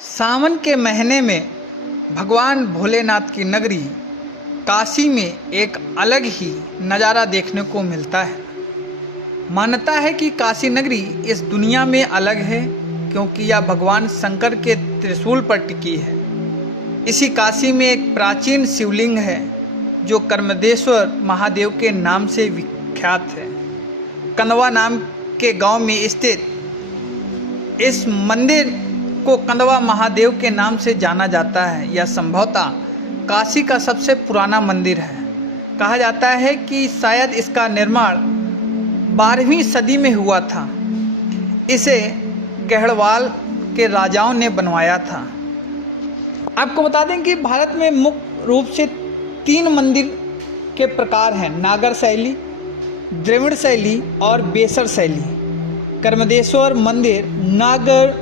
सावन के महीने में भगवान भोलेनाथ की नगरी काशी में एक अलग ही नज़ारा देखने को मिलता है। मान्यता है कि काशी नगरी इस दुनिया में अलग है क्योंकि यह भगवान शंकर के त्रिशूल पर टिकी है। इसी काशी में एक प्राचीन शिवलिंग है जो कर्मदेश्वर महादेव के नाम से विख्यात है। कंदवा नाम के गांव में स्थित इस मंदिर को कंदवा महादेव के नाम से जाना जाता है। यह संभवतः काशी का सबसे पुराना मंदिर है। कहा जाता है कि शायद इसका निर्माण 12वीं सदी में हुआ था। इसे गढ़वाल के राजाओं ने बनवाया था। आपको बता दें कि भारत में मुख्य रूप से 3 मंदिर के प्रकार हैं: नागर शैली, द्रविड़ शैली और बेसर शैली। कर्मदेश्वर मंदिर नागर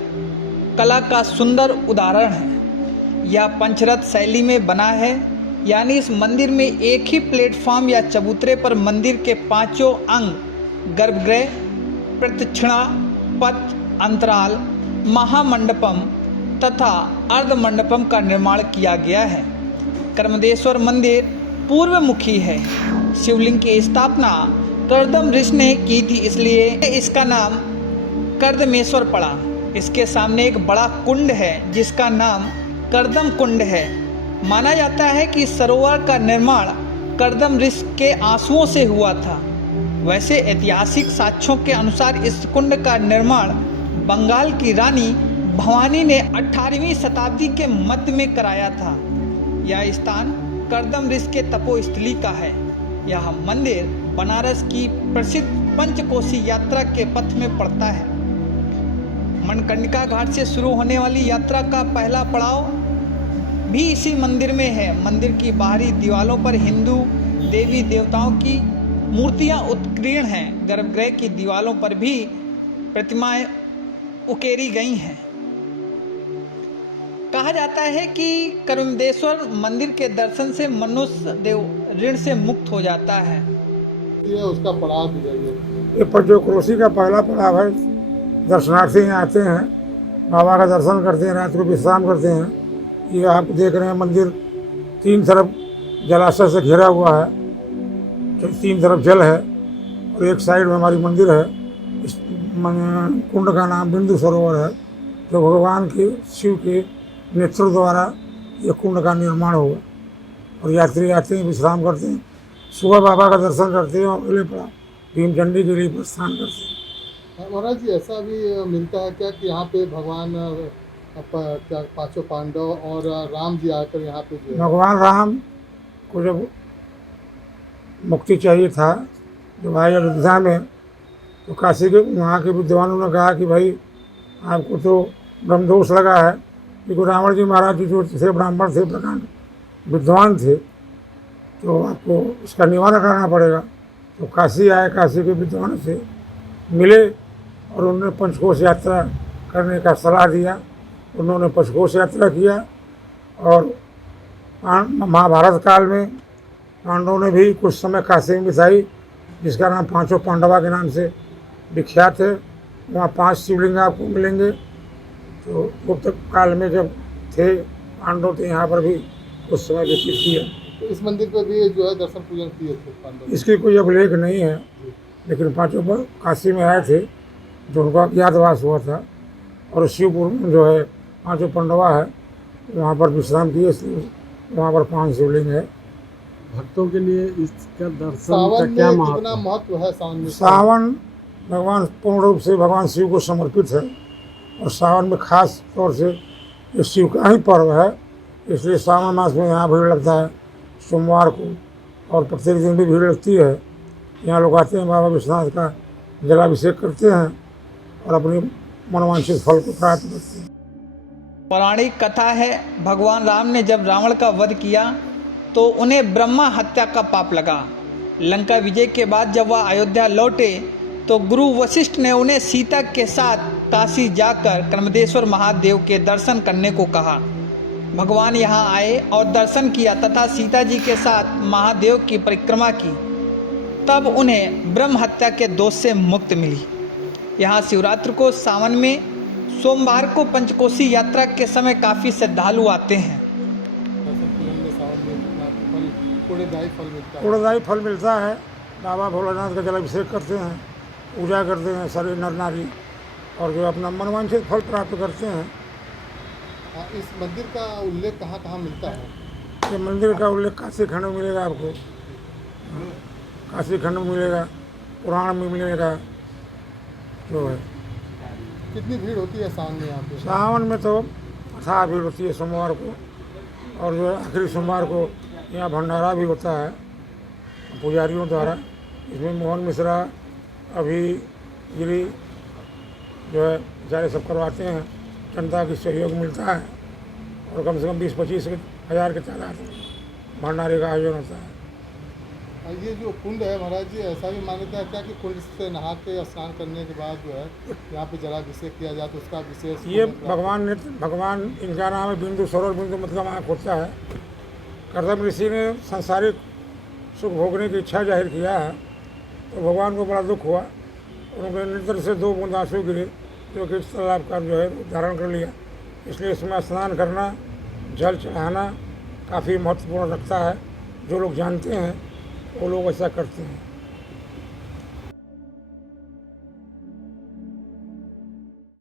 कला का सुंदर उदाहरण है। यह पंचरथ शैली में बना है, यानी इस मंदिर में एक ही प्लेटफॉर्म या चबूतरे पर मंदिर के 5 अंग गर्भगृह, प्रदक्षिणा पथ, अंतराल, महामंडपम तथा अर्धमंडपम का निर्माण किया गया है। कर्मदेश्वर मंदिर पूर्वमुखी है। शिवलिंग की स्थापना कर्दम ऋषि ने की थी, इसलिए इसका नाम कर्दमेश्वर पड़ा। इसके सामने एक बड़ा कुंड है जिसका नाम कर्दम कुंड है। माना जाता है कि सरोवर का निर्माण कर्दम ऋषि के आंसुओं से हुआ था। वैसे ऐतिहासिक साक्ष्यों के अनुसार इस कुंड का निर्माण बंगाल की रानी भवानी ने 18वीं शताब्दी के मध्य में कराया था। यह स्थान कर्दम ऋषि के तपोस्थली का है। यह मंदिर बनारस की प्रसिद्ध पंचकोशी यात्रा के पथ में पड़ता है। मणिकर्णिका घाट से शुरू होने वाली यात्रा का पहला पड़ाव भी इसी मंदिर में है। मंदिर की बाहरी दीवारों पर हिंदू देवी देवताओं की मूर्तियां उत्कीर्ण हैं। गर्भगृह की दीवारों पर भी प्रतिमाएं उकेरी गई हैं। कहा जाता है कि कर्मदेश्वर मंदिर के दर्शन से मनुष्य देव ऋण से मुक्त हो जाता है। ये उसका पड़ाव भी है। ये पंचक्रोशी का पहला पड़ाव है। दर्शनार्थी यहाँ आते हैं, बाबा का दर्शन करते हैं, रात को विश्राम करते हैं। ये आप देख रहे हैं मंदिर 3 तरफ जलाशय से घिरा हुआ है। 3 तरफ जल है और एक साइड में हमारी मंदिर है। इस कुंड का नाम बिंदु सरोवर है, जो भगवान के शिव के नेतृत्व द्वारा ये कुंड का निर्माण हुआ। और यात्री आते हैं, विश्राम करते हैं, सुबह बाबा का दर्शन करते हैं और अगले पड़ाव भीमचंडी के लिए प्रस्थान करते हैं। महाराज जी, ऐसा भी मिलता है क्या कि यहाँ पे भगवान क्या 5 पांडव और राम जी आकर यहाँ पे जो भगवान राम को जब मुक्ति चाहिए था, जब आए अयोध्या में, तो काशी के वहाँ के विद्वानों ने कहा कि भाई आपको तो ब्रह्मदोष लगा है, क्योंकि रावण जी महाराज जी जो थे ब्राह्मण थे, प्रकांड विद्वान थे, तो आपको इसका निवारण करना पड़ेगा। तो काशी आए, काशी के विद्वानों से मिले और उन्होंने पंचकोश यात्रा करने का सलाह दिया। उन्होंने पंचकोश यात्रा किया और महाभारत काल में पांडवों ने भी कुछ समय काशी में बिताई, जिसका नाम 5 पांडवा के नाम से विख्यात है। वहाँ 5 शिवलिंग आपको मिलेंगे। तो गुप्त काल में जब थे पांडव, तो यहाँ पर भी कुछ समय व्यतीत किया। तो इस मंदिर पर भी जो है दर्शन पूजन किए थे पांडव। इसकी कोई अभिलेख नहीं है, लेकिन 5 पर काशी में आए थे, जो उनका अज्ञातवास हुआ था। और शिवपुर में जो है 5 पांडवा है, वहाँ पर विश्राम किए, इसलिए वहाँ पर 5 शिवलिंग है। भक्तों के लिए इसका दर्शन सावन का क्या में महत्व कितना महत्व है? सावन में सावन भगवान पूर्ण रूप से भगवान शिव को समर्पित है और सावन में खास तौर से ये शिव का ही पर्व है, इसलिए सावन मास में यहाँ भीड़ लगता है सोमवार को, और प्रत्येक दिन भी भीड़ लगती है। यहाँ लोग आते हैं, बाबा विश्वनाथ का जलाभिषेक करते हैं और अपनी मनोवांछित फल को प्राप्त करते हैं। पौराणिक कथा है, भगवान राम ने जब रावण का वध किया तो उन्हें ब्रह्मा हत्या का पाप लगा। लंका विजय के बाद जब वह अयोध्या लौटे तो गुरु वशिष्ठ ने उन्हें सीता के साथ काशी जाकर कर्मदेश्वर महादेव के दर्शन करने को कहा। भगवान यहाँ आए और दर्शन किया तथा सीता जी के साथ महादेव की परिक्रमा की। तब उन्हें ब्रह्म हत्या के दोष से मुक्ति मिली। यहाँ शिवरात्रि को सावन में सोमवार को पंचकोसी यात्रा के समय काफ़ी श्रद्धालु आते हैं। दर्शन पूजन में सावन में कितना फल, कूड़ेदायी फल मिलता है। कूड़ेदायी फल मिलता है। बाबा भोलेनाथ का जलाभिषेक करते हैं, पूजा करते हैं सारे नर नारी, और जो अपना मनवांछित फल प्राप्त करते हैं। इस मंदिर का उल्लेख कहाँ कहाँ मिलता है? ये मंदिर का उल्लेख काशी खंड में मिलेगा आपको, काशी खंड में मिलेगा, पुराण में मिलेगा। जो है कितनी भीड़ होती है सावन में यहाँ पे? सावन में तो अथाह भीड़ होती है सोमवार को, और जो है आखिरी सोमवार को यहाँ भंडारा भी होता है पुजारियों द्वारा। इसमें मोहन मिश्रा, अभी गिरी जो है बेचारे सब करवाते हैं। जनता की सहयोग मिलता है, और कम से कम 20-25 हज़ार के तादाद में भंडारे का आयोजन होता है। ये जो कुंड है महाराज जी, ऐसा भी मान्यता है क्या कि कुंड से नहा के स्नान करने के बाद जो है यहाँ पे जलाभिषेक किया जाए तो उसका विशेष? ये भगवान इनका नाम है बिंदु सरोवर। बिंदु मतलब आँख होता है। कर्दम ऋषि ने सांसारिक सुख भोगने की इच्छा जाहिर किया है, तो भगवान को बड़ा दुख हुआ। उनके नेत्र से 2 बूंद आंसू गिरे, जो कि इस तालाब का जो है धारण कर लिया। इसलिए इसमें स्नान करना, जल चढ़ाना काफ़ी महत्वपूर्ण रखता है। जो लोग जानते हैं वो लोग ऐसा करते हैं।